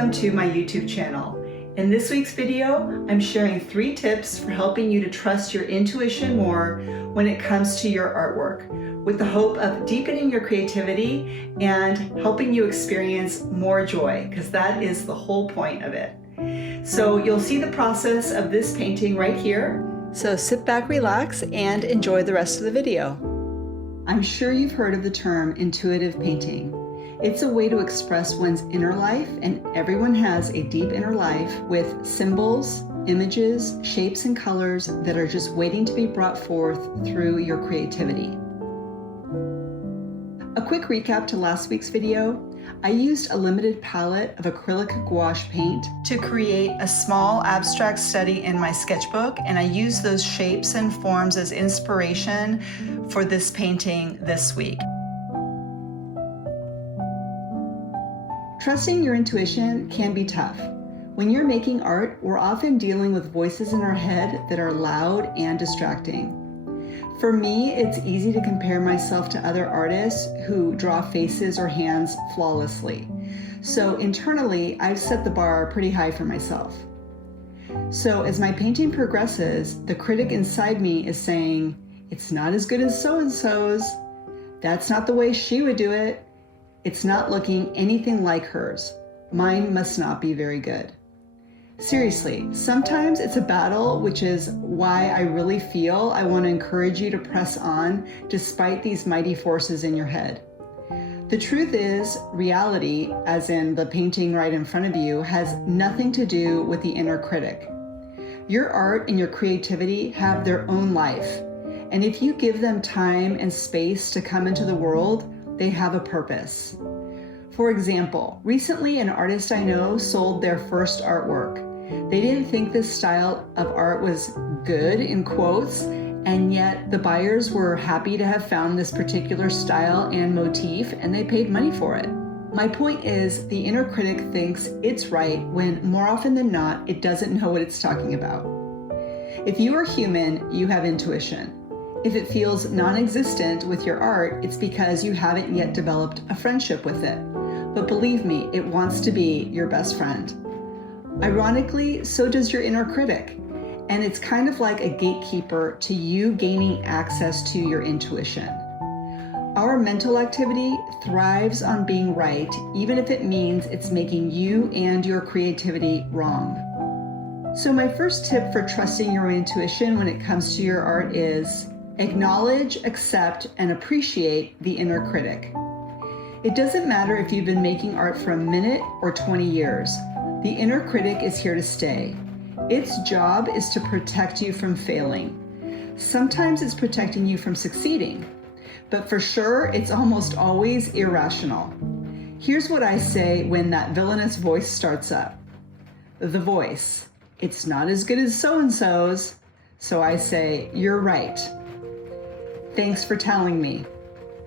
Welcome to my YouTube channel. In this week's video, I'm sharing 3 tips for helping you to trust your intuition more when it comes to your artwork, with the hope of deepening your creativity and helping you experience more joy, because that is the whole point of it. So you'll see the process of this painting right here. So sit back, relax, and enjoy the rest of the video. I'm sure you've heard of the term intuitive painting. It's a way to express one's inner life, and everyone has a deep inner life with symbols, images, shapes, and colors that are just waiting to be brought forth through your creativity. A quick recap to last week's video. I used a limited palette of acrylic gouache paint to create a small abstract study in my sketchbook, and I used those shapes and forms as inspiration for this painting this week. Trusting your intuition can be tough. When you're making art, we're often dealing with voices in our head that are loud and distracting. For me, it's easy to compare myself to other artists who draw faces or hands flawlessly. So internally, I've set the bar pretty high for myself. So as my painting progresses, the critic inside me is saying, "It's not as good as so-and-so's. That's not the way she would do it. It's not looking anything like hers. Mine must not be very good." Seriously, sometimes it's a battle, which is why I really feel I want to encourage you to press on despite these mighty forces in your head. The truth is, reality, as in the painting right in front of you, has nothing to do with the inner critic. Your art and your creativity have their own life, and if you give them time and space to come into the world, they have a purpose. For example, recently an artist I know sold their first artwork. They didn't think this style of art was good, in quotes, and yet the buyers were happy to have found this particular style and motif, and they paid money for it. My point is, the inner critic thinks it's right when more often than not, it doesn't know what it's talking about. If you are human, you have intuition. If it feels non-existent with your art, it's because you haven't yet developed a friendship with it. But believe me, it wants to be your best friend. Ironically, so does your inner critic. And it's kind of like a gatekeeper to you gaining access to your intuition. Our mental activity thrives on being right, even if it means it's making you and your creativity wrong. So my first tip for trusting your intuition when it comes to your art is acknowledge, accept, and appreciate the inner critic. It doesn't matter if you've been making art for a minute or 20 years. The inner critic is here to stay. Its job is to protect you from failing. Sometimes it's protecting you from succeeding, but for sure, it's almost always irrational. Here's what I say when that villainous voice starts up. The voice, "It's not as good as so-and-so's." So I say, "You're right. Thanks for telling me.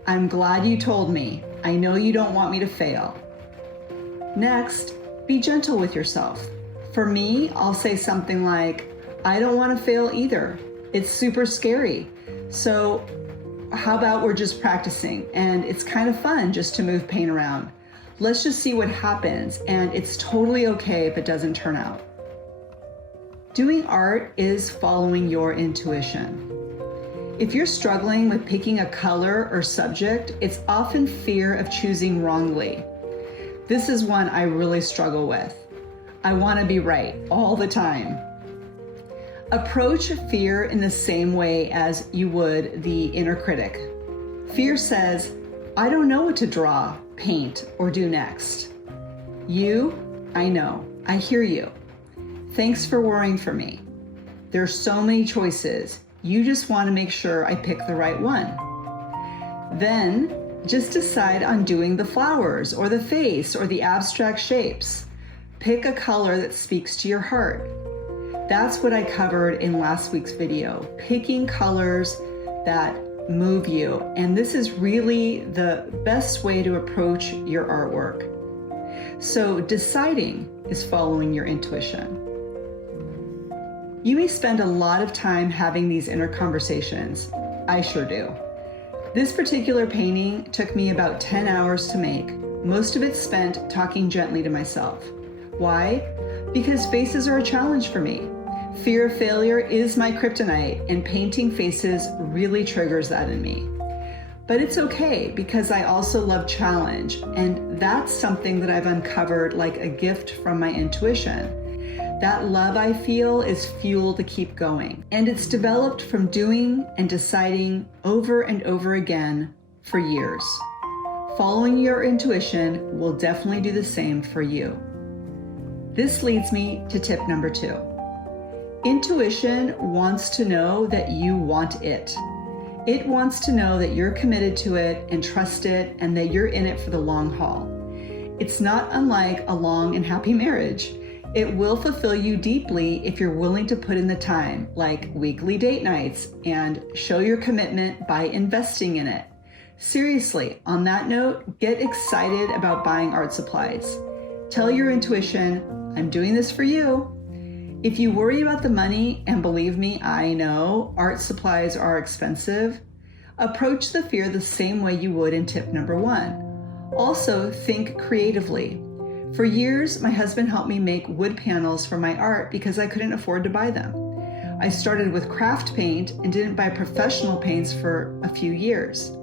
I'm glad you told me. I know you don't want me to fail." Next, be gentle with yourself. For me, I'll say something like, "I don't want to fail either. It's super scary. So how about we're just practicing, and it's kind of fun just to move paint around. Let's just see what happens, and it's totally okay if it doesn't turn out." Doing art is following your intuition. If you're struggling with picking a color or subject, it's often fear of choosing wrongly. This is one I really struggle with. I want to be right all the time. Approach fear in the same way as you would the inner critic. Fear says, "I don't know what to draw, paint, or do next." You, I know, I hear you. Thanks for worrying for me. There are so many choices. You just want to make sure I pick the right one. Then just decide on doing the flowers or the face or the abstract shapes. Pick a color that speaks to your heart. That's what I covered in last week's video, picking colors that move you. And this is really the best way to approach your artwork. So deciding is following your intuition. You may spend a lot of time having these inner conversations. I sure do. This particular painting took me about 10 hours to make, most of it spent talking gently to myself. Why? Because faces are a challenge for me. Fear of failure is my kryptonite, and painting faces really triggers that in me. But it's okay because I also love challenge, and that's something that I've uncovered like a gift from my intuition. That love I feel is fuel to keep going, and it's developed from doing and deciding over and over again for years. Following your intuition will definitely do the same for you. This leads me to tip number 2. Intuition wants to know that you want it. It wants to know that you're committed to it and trust it and that you're in it for the long haul. It's not unlike a long and happy marriage. It will fulfill you deeply if you're willing to put in the time, like weekly date nights, and show your commitment by investing in it. Seriously, on that note, get excited about buying art supplies. Tell your intuition, I'm doing this for you. If you worry about the money, and believe me, I know, art supplies are expensive, approach the fear the same way you would in tip number 1. Also, think creatively. For years, my husband helped me make wood panels for my art because I couldn't afford to buy them. I started with craft paint and didn't buy professional paints for a few years.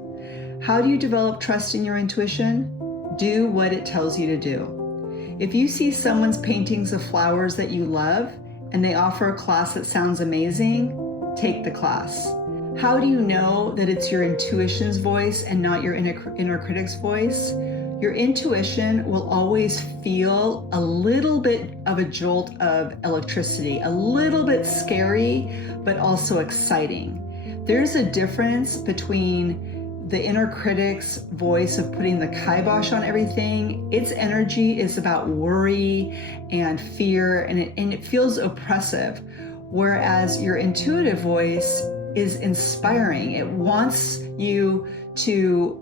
How do you develop trust in your intuition? Do what it tells you to do. If you see someone's paintings of flowers that you love and they offer a class that sounds amazing, take the class. How do you know that it's your intuition's voice and not your inner critic's voice? Your intuition will always feel a little bit of a jolt of electricity, a little bit scary, but also exciting. There's a difference between the inner critic's voice of putting the kibosh on everything. Its energy is about worry and fear, and it feels oppressive, whereas your intuitive voice is inspiring. It wants you to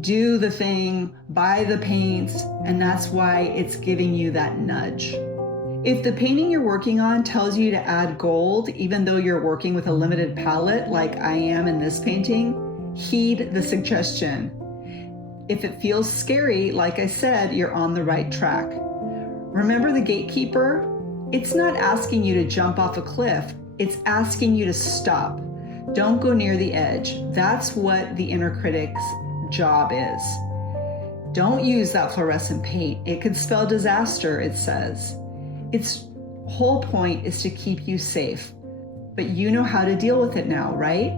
do the thing, buy the paints, and that's why it's giving you that nudge. If the painting you're working on tells you to add gold, even though you're working with a limited palette like I am in this painting, heed the suggestion. If it feels scary, like I said, you're on the right track. Remember the gatekeeper? It's not asking you to jump off a cliff, it's asking you to stop. Don't go near the edge. That's what the inner critic's job is. Don't use that fluorescent paint. It could spell disaster, it says. Its whole point is to keep you safe. But you know how to deal with it now, right?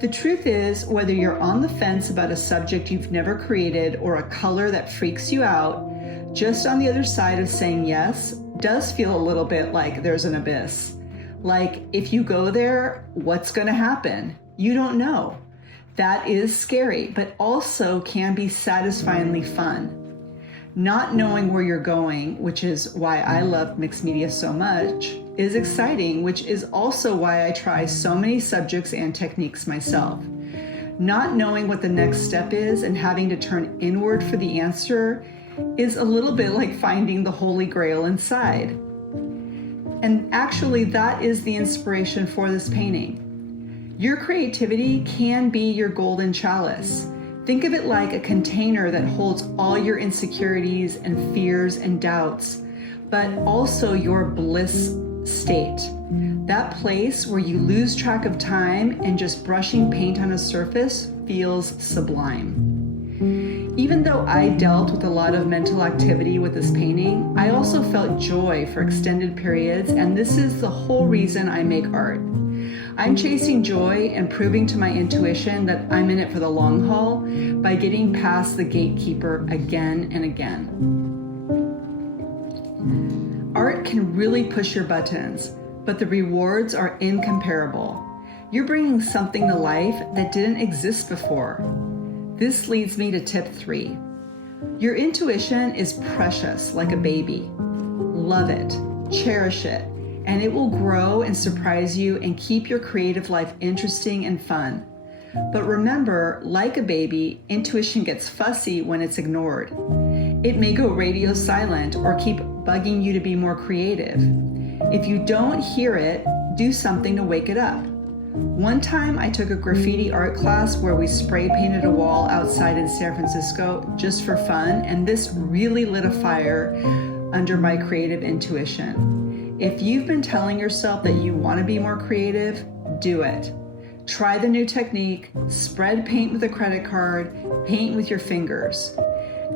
The truth is, whether you're on the fence about a subject you've never created or a color that freaks you out, just on the other side of saying yes does feel a little bit like there's an abyss. Like, if you go there, what's going to happen? You don't know. That is scary, but also can be satisfyingly fun. Not knowing where you're going, which is why I love mixed media so much, is exciting, which is also why I try so many subjects and techniques myself. Not knowing what the next step is and having to turn inward for the answer is a little bit like finding the Holy Grail inside. And actually, that is the inspiration for this painting. Your creativity can be your golden chalice. Think of it like a container that holds all your insecurities and fears and doubts, but also your bliss state. That place where you lose track of time and just brushing paint on a surface feels sublime. Even though I dealt with a lot of mental activity with this painting, I also felt joy for extended periods, and this is the whole reason I make art. I'm chasing joy and proving to my intuition that I'm in it for the long haul by getting past the gatekeeper again and again. Art can really push your buttons, but the rewards are incomparable. You're bringing something to life that didn't exist before. This leads me to tip 3. Your intuition is precious like a baby. Love it, cherish it, and it will grow and surprise you and keep your creative life interesting and fun. But remember, like a baby, intuition gets fussy when it's ignored. It may go radio silent or keep bugging you to be more creative. If you don't hear it, do something to wake it up. One time I took a graffiti art class where we spray painted a wall outside in San Francisco just for fun, and this really lit a fire under my creative intuition. If you've been telling yourself that you want to be more creative, do it. Try the new technique, spread paint with a credit card, paint with your fingers.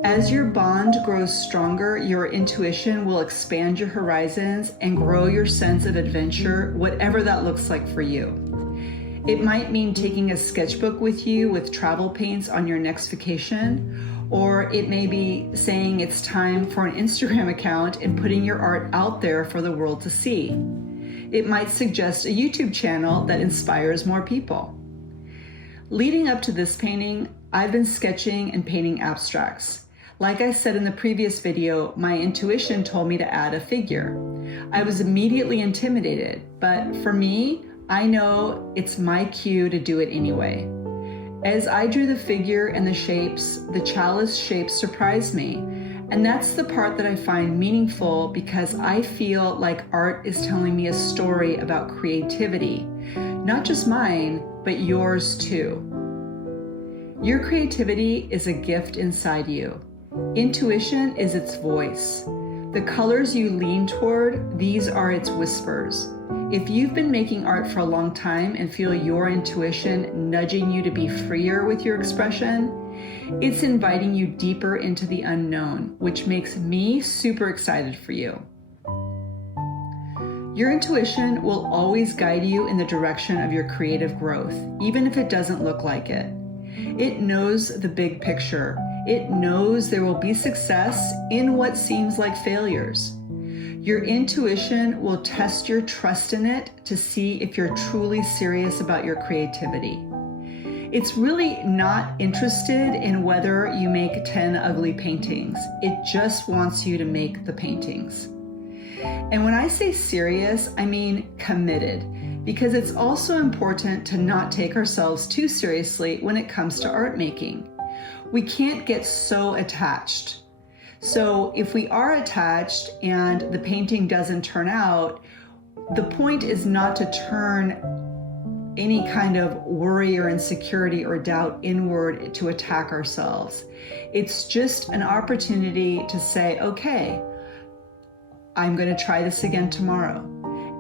As your bond grows stronger, your intuition will expand your horizons and grow your sense of adventure, whatever that looks like for you. It might mean taking a sketchbook with you with travel paints on your next vacation, or it may be saying it's time for an Instagram account and putting your art out there for the world to see. It might suggest a YouTube channel that inspires more people. Leading up to this painting, I've been sketching and painting abstracts. Like I said in the previous video, my intuition told me to add a figure. I was immediately intimidated, but for me, I know it's my cue to do it anyway. As I drew the figure and the shapes, the chalice shapes surprised me. And that's the part that I find meaningful because I feel like art is telling me a story about creativity. Not just mine, but yours too. Your creativity is a gift inside you. Intuition is its voice. The colors you lean toward, these are its whispers. If you've been making art for a long time and feel your intuition nudging you to be freer with your expression, it's inviting you deeper into the unknown, which makes me super excited for you. Your intuition will always guide you in the direction of your creative growth, even if it doesn't look like it. It knows the big picture. It knows there will be success in what seems like failures. Your intuition will test your trust in it to see if you're truly serious about your creativity. It's really not interested in whether you make 10 ugly paintings. It just wants you to make the paintings. And when I say serious, I mean committed, because it's also important to not take ourselves too seriously when it comes to art making. We can't get so attached. So if we are attached and the painting doesn't turn out, the point is not to turn any kind of worry or insecurity or doubt inward to attack ourselves. It's just an opportunity to say, okay, I'm going to try this again tomorrow.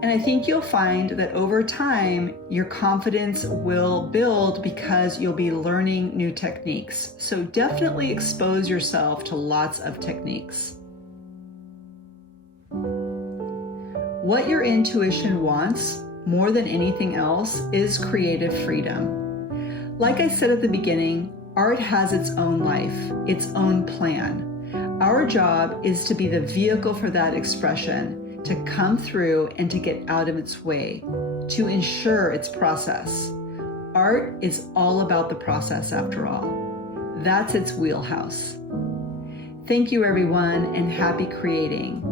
And I think you'll find that over time, your confidence will build because you'll be learning new techniques. So definitely expose yourself to lots of techniques. What your intuition wants, more than anything else, is creative freedom. Like I said at the beginning, art has its own life, its own plan. Our job is to be the vehicle for that expression, to come through and to get out of its way, to ensure its process. Art is all about the process after all. That's its wheelhouse. Thank you everyone, and happy creating.